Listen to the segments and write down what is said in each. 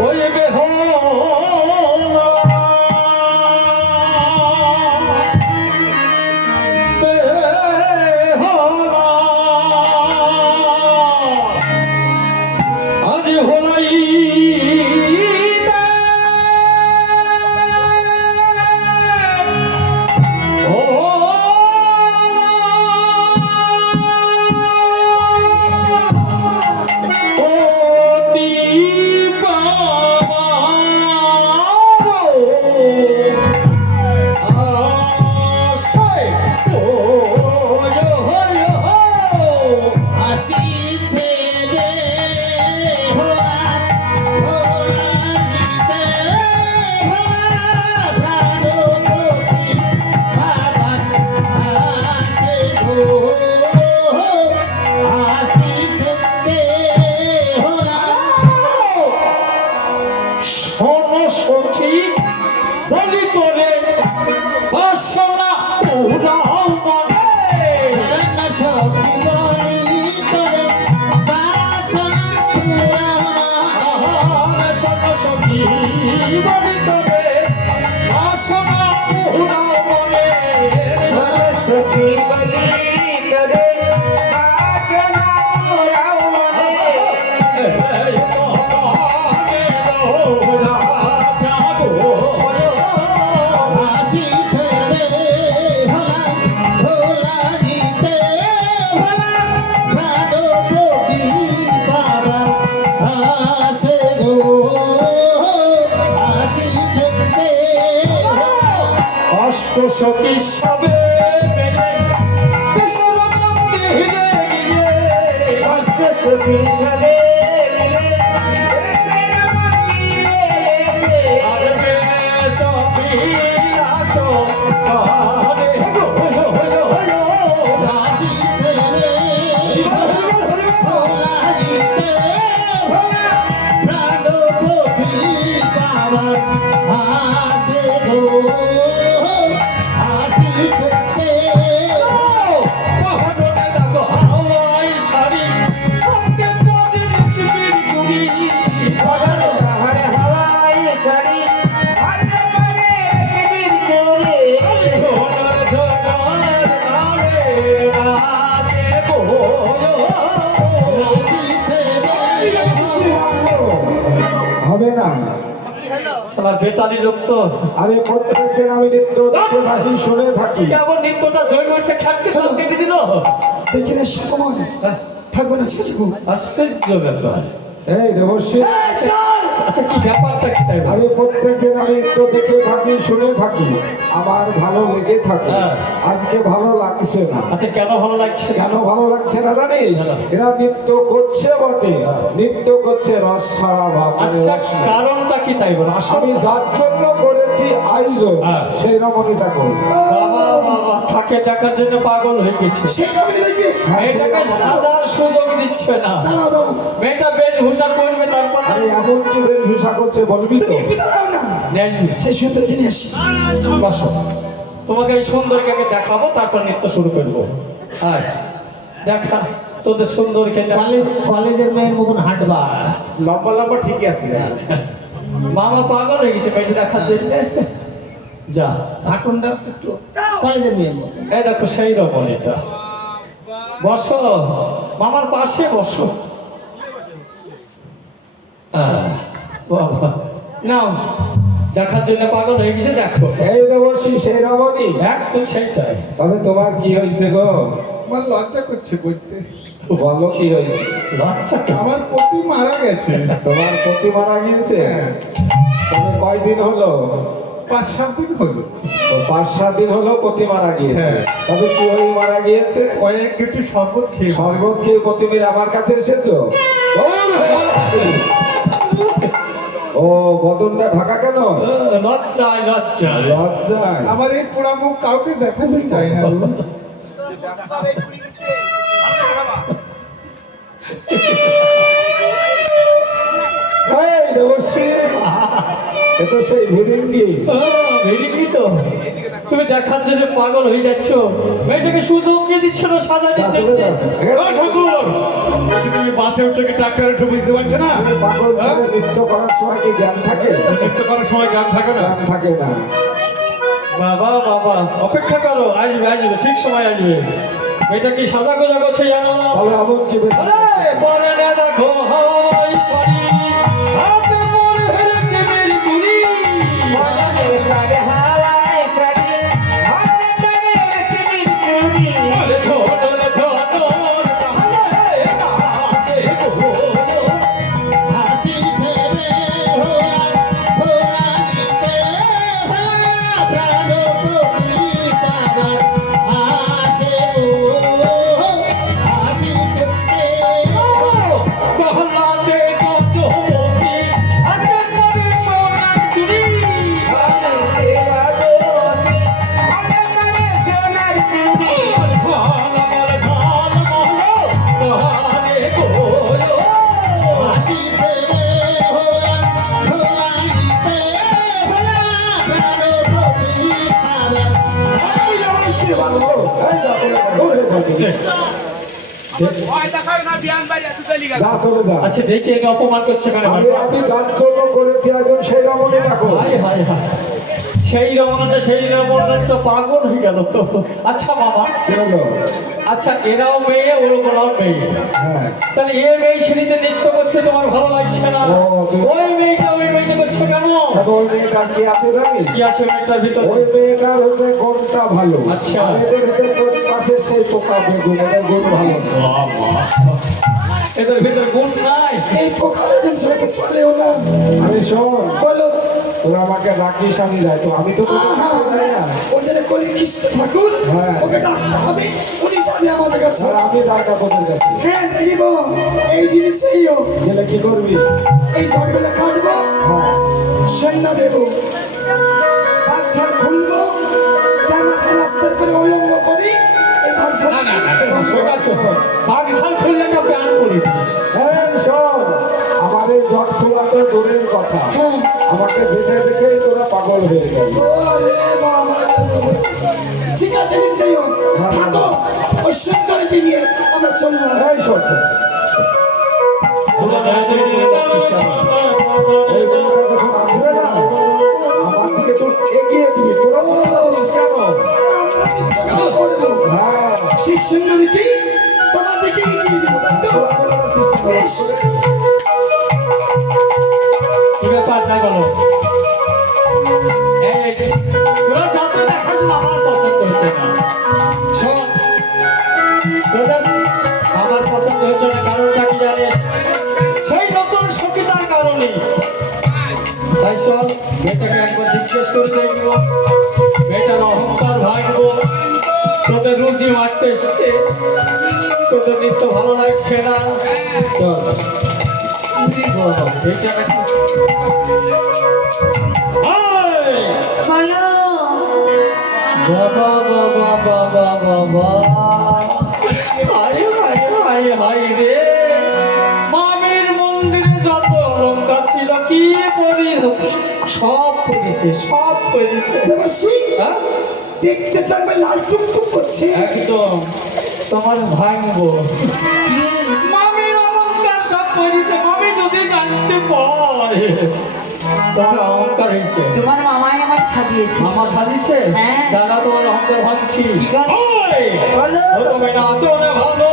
ওই বেহলা বেহলা আজ হলাই সখী সবে সখী সবে বেতালি লোক তো আরে প্রত্যেকদিন আমি নৃত্য দেখতে থাকি শুনে থাকি কেমন নৃত্যটা জয় করছে খাটকে সব কেটে দিল দেখি না সময় থাকবে না চাচু আশ্চর্য ব্যাপার এই দেবশ্রী আচ্ছা কি ব্যাপারটা কি তাই আমি প্রত্যেকদিন আমি নৃত্য দেখে থাকি শুনে থাকি আমার ভালো লেগে থাকে আজকে ভালো লাগছে না আচ্ছা কেন ভালো লাগছে না জানিস এরা নৃত্য করছে বটে নৃত্য করছে রস ছাড়া ভাব আচ্ছা কারণটা কি তাই বল আমি যার জন্য করেছি আয়োজন সেই রমণীটা করি বাবা বাবা তাকে দেখার জন্য পাগল হয়ে গেছে সেই রমণী দেখি মেয়েটাকে সাজার সুযোগ দিচ্ছে না মেয়েটা বেশভূষা করবে তারপর আরে এমন কি বেশভূষা করছে বলবি তো সেই সুন্দরকে নিয়ে আসি বসো তোমাকে এই সুন্দরকে দেখাবো তারপর নৃত্য শুরু করবো হ্যাঁ দেখা তোদের সুন্দরকে কলেজের মেয়ের মতন হাঁটবা লম্বা লম্বা ঠিকই আছে মামা পাগল হয়ে গেছে মেয়েটা দেখার জন্য যা হাঁটুনটা একটু কলেজের মেয়ের মতো এই দেখো সেই রকম এটা বসো মামার পাশে বসো বাবা নাও দেখার জন্য পাগল হয়ে গেছে দেখো এই দেবশ্রী সেই রমণী একদম সেইটাই তবে তোমার কি হয়েছে গো আমার লজ্জা করছে বলতে বলো কি হয়েছে লজ্জা আমার পতি মারা গেছে তোমার পতি মারা গেছে তবে কয়দিন হলো 5-7 দিন হলো 5-7 দিন হলো পতি মারা গিয়েছে তবে কি ওই মারা গিয়েছে কয়েক একটু শরবত খেয়ে পতি মেরে আমার কাছে এসেছো ও বদনটা ঢাকা কেন লজ্জায় আমার এই পোড়া মুখ কাউকে দেখাতে চাই না এই দেবশ্রী এ তো সেই ভিড়িঙ্গি। ভিড়িঙ্গি তো তুমি দেখার জন্য পাগল হয়ে যাচ্ছ। মেয়েটাকে সুযোগ দিয়ে দিচ্ছ না সাজা দিচ্ছ। ঠাকুর তুমি বাসে উঠে ট্রাক্টরে উঠে বুঝতে পারছো না? পাগল নৃত্য করার সময় কি জ্ঞান থাকে? নৃত্য করার সময় জ্ঞান থাকে না। জ্ঞান থাকে না। বাবা বাবা অপেক্ষা করো, আসবে আসবে, ঠিক সময় আসবে। এটা কি সাজা গোজা করছে জানো না? বলো এমন কি পরে না দেখো হাওয়াই শাড়ি হাতে পরে হেরেছে মেরি চুরি। বলে তারে হাওয়াই শাড়ি হাতে পরে হেরেছে মেরি চুরি। বলে ছোট ছোট তাহলে কাঁদে গো হাসি ছেড়ে ভোলা ভোলা দিতে ভোলা প্রাণ কবি পাবার আসে গো হাসি ছেড়ে বহলাতে কত মতি হাতে পরে সোনার চুড়ি। বহলাতে কত মতি হাতে পরে সোনার চুড়ি। ঝলমল ঝলমল কানে গোলো হাসি ছেড়ে ভোলা ভোলা দিতে ভোলা প্রাণ কবি পাবার। আমি যেমন সে ভালো এই দেখো ঘুরে থাকে। আচ্ছা দেখি একে অপমান করছে কেন? আমি গান জন্য করেছি একজন সেই রমণী রাখো। হায় হায় হায়, সেই রমণটা পাগল হয়ে গেল তো। আচ্ছা বাবা, আচ্ছা এরাও মেয়ে ওরাও মেয়ে, তাহলে এ মেয়ে সিঁড়িতে নৃত্য করছে তোমার ভালো লাগছে না? ওই মেয়েটা করছে কেন? ওই মেয়েটা কি আছে জানিস? কি আছে মেয়েটার ভিতরে? ওই মেয়েটার হচ্ছে গুণটা ভালো। আচ্ছা এদের পাশে সেই পোকা বেগুন, এদের গুণ ভালো না। এদের ভিতরে গুণ নাই। এই পোকা বেগুন ছেড়ে চলেও না। আমি শোন বলো, ওরা আমাকে রাখিস আমি যাই তো, আমি তো যাই না। ও যেন কলি কৃষ্ণ ঠাকুর, ওকে ডাকতে হবে, উনি যাবে আমাদের কাছে। আর আমি ডাকা তোদের কাছে। হ্যাঁ দেখিব, এই দিনে চাইও। গেলে কি করবি? এই ঝড়গুলো কাটবো, সৈন্য দেব, বাচ্চা খুলবো, জামাকে রাস্তার করে উলঙ্গ করি। বাগছাল খুললে তো প্যান করে দিস। হ্যাঁ শোন, আমার এই জট খোলা তো দূরের কথা, আমাকে দেখে দেখেই তোরা পাগল হয়ে গেল। ঠিক আছে নিশ্চয়ই থাকো, ওই সুন্দরীকে নিয়ে আমরা চললাম। এই শোন আমার দিকে তোর এগিয়ে দিবি, তোরা কেন? হ্যাঁ সেই সুন্দরীকে তোমার দিকে এগিয়ে দিব। কি ব্যাপার না বলো? তোরা যত দেখাস আমার পছন্দ হয়েছে না। শোন তোদের আমার পছন্দ হয়েছে না, কারণটা কি জানিস? সেই নতুন সখীটার কারণে। তাই শোন, মেয়েটাকে একবার জিজ্ঞেস করে দেখবো, মেয়েটার অহংকার ভাঙবো। তোদের রুচি মারতে এসছে, তোদের নৃত্য ভালো লাগছে না। বাবা বাবা বাবা বাবা, রে মামির মন্দিরে যত অলঙ্কার ছিল কি করি সব করেছে, সব করেছে। দেখতে থাকবে লাল টুকটুক করছে। একদম তোমার ভাঙবো। মামির অলঙ্কার সব করেছে, মামি যদি জানতে পারে তোমার অহংকার হয়েছে। তোমার মামাই আমার সাজিয়েছে। মামা সাজিয়েছে? দাদা তোমার অহংকার ভাঙছি। তুমি নাচো না ভালো,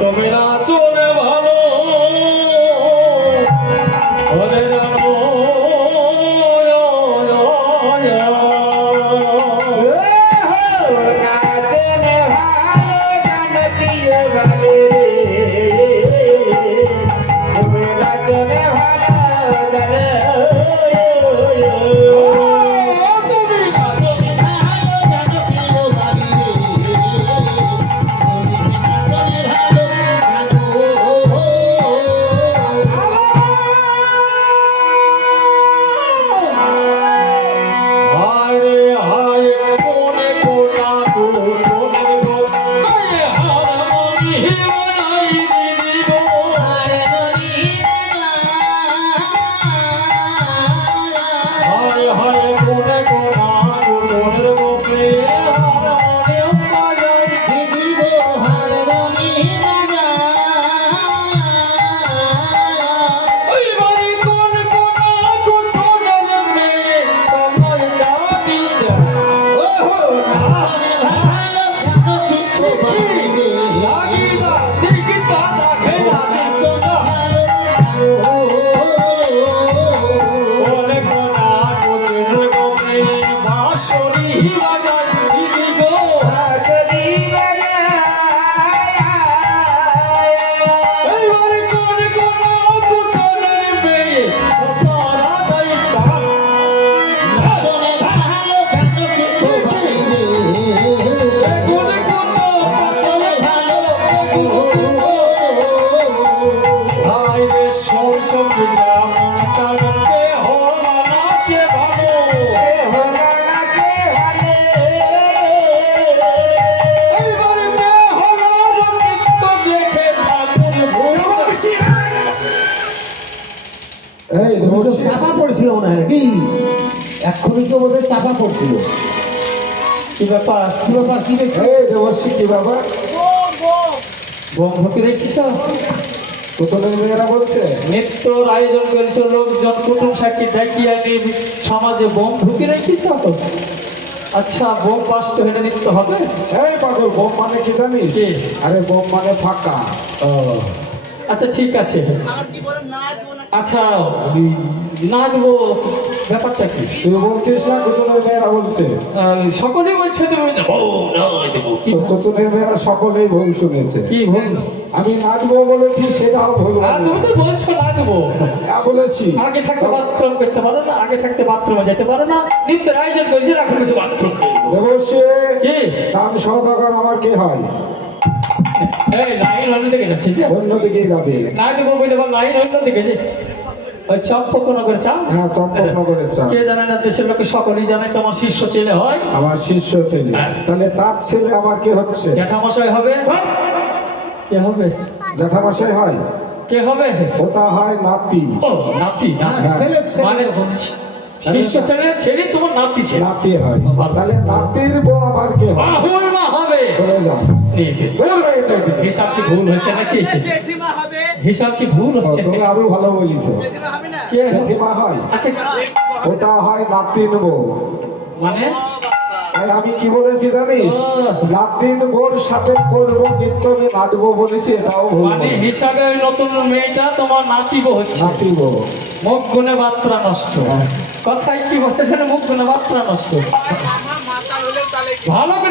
তুমি নাচো না ভালো, ওরে জানো ভূমিকে বোধহয় চাপা পড়ছিল। কি ব্যাপার কি দেখছো? দেবশ্রী কি ব্যাপার? বোম ভুকে রেখেছ? পুতুলের মেয়েরা বলছে নৃত্যর আয়োজন করেছে, লোকজন কুটুম সাক্ষী ডাকিয়ে আনি, সমাজে বোম ঢুকে রেখেছ। আচ্ছা, বোম বাস্ট হলে নৃত্য হবে? এই পাগল, বোম মানে কি জানিস? কি? আরে বোম মানে ফাঁকা। আচ্ছা ঠিক আছে। আচ্ছা নাচবো, ব্যাপারটা কি? তুই বলছিস না কুতুলের মেয়েরা বলছে? সকলেই বলছে তুমি কি কুতুলের মেয়েরা সকলেই ভুল শুনেছে। কি ভুল? আমি নাচবো বলেছি, সেটাও ভুল তুমি তো বলছো নাচবো। বলেছি। আগে থাকতে বাথরুম করতে পারো না, আগে থাকতে বাথরুমে যেতে পারো না, নৃত্যের আয়োজন করেছে, এখন কিছু বাথরুম দেবশ্রী কি কাম সদাগর আমার কে হয়? এই লাইন অন্যদিকে যাচ্ছে যে অন্যদিকেই যাবে। নাচবো বলে বা লাইন অন্যদিকে যে ওই চম্পকনগর চাও। হ্যাঁ, চম্পকনগরের চা। কে জানে না, দেশের লোকে সকলেই জানে তোমার শিষ্য ছেলে হয়। আমার শিষ্য ছেলে, তাহলে তার ছেলে আমার কে হচ্ছে? জ্যাঠামশাই হবে। কে হবে? জ্যাঠামশাই হয়? কে হবে? ওটা হয় নাতি। ও নাতি না? ছেলে, মানে শিষ্য ছেলে, ছেলে তোমার নাতি ছেলে। নাতি হয়। তাহলে নাতির বউ আমার কে হয়? বাহুর মা হবে। চলে যাও। ভুল হয়ে গেছে। হিসাব কি ভুল হচ্ছে নাকি? হিসাব কি ভুল হচ্ছে? তুমি আরো ভালো বলিছো। কে হবে? জেঠিমা হয়? আচ্ছা ওটা হয় নাতিন বউ। মানে তাই আমি কি বলেছি জানিস? নাতিন বউর সাথে করবো কিন্তু আমি নাচবো বলেছি, এটাও ভুল মানে বলেছি। হিসাবে ওই নতুন মেয়েটা তোমার নাতিব হচ্ছে। নাতি বউ। মুখ গুণে বাত্রা নষ্ট। কথায় কি বলতেছেন? মুখ গুণে বাত্রা নষ্ট। ভালো করে